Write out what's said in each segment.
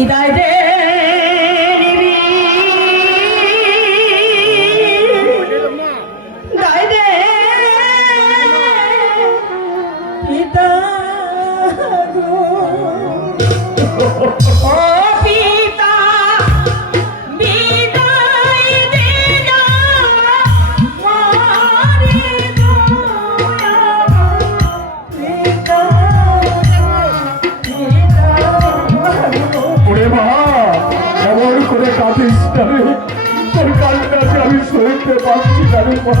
믿어야 এমন করে কাঁদিস না রে তোর কান্নাকে আমি সইতে পারছি না রে মা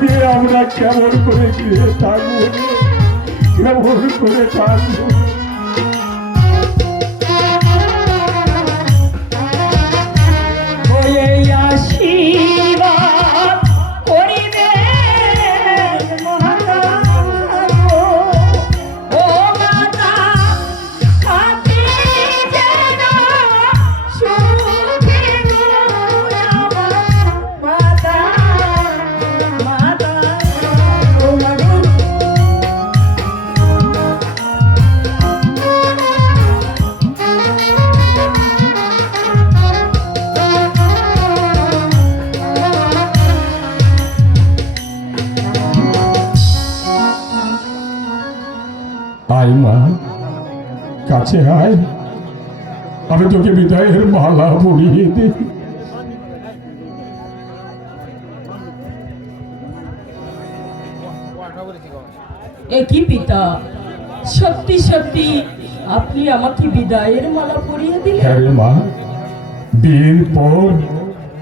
দিয়ে আমরা কেমন করে গিয়ে থাকব? কেমন করে থাকব? আয় মা কাছে আয়। আমি তোকে বিদায়ের মালা পরিয়ে দিই। এ কি পিতা সত্যি সত্যি আপনি আমাকে বিদায়ের মালা পরিয়ে দিলেন? হ্যাঁ মা বিয়ের পর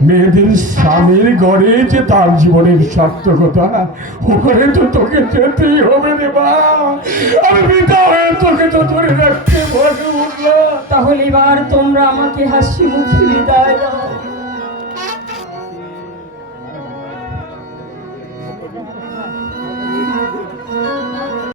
মেয়েদের স্বামীর গড়ে যে তার জীবনের সার্থকতা, ওখানে তো তোকে যেতেই হবে রে বা আমি হয়ে তোকে তো ধরে রাখতে উঠলাম তাহলে এবার তোমরা আমাকে হাসি মুখে বিদায় দাও।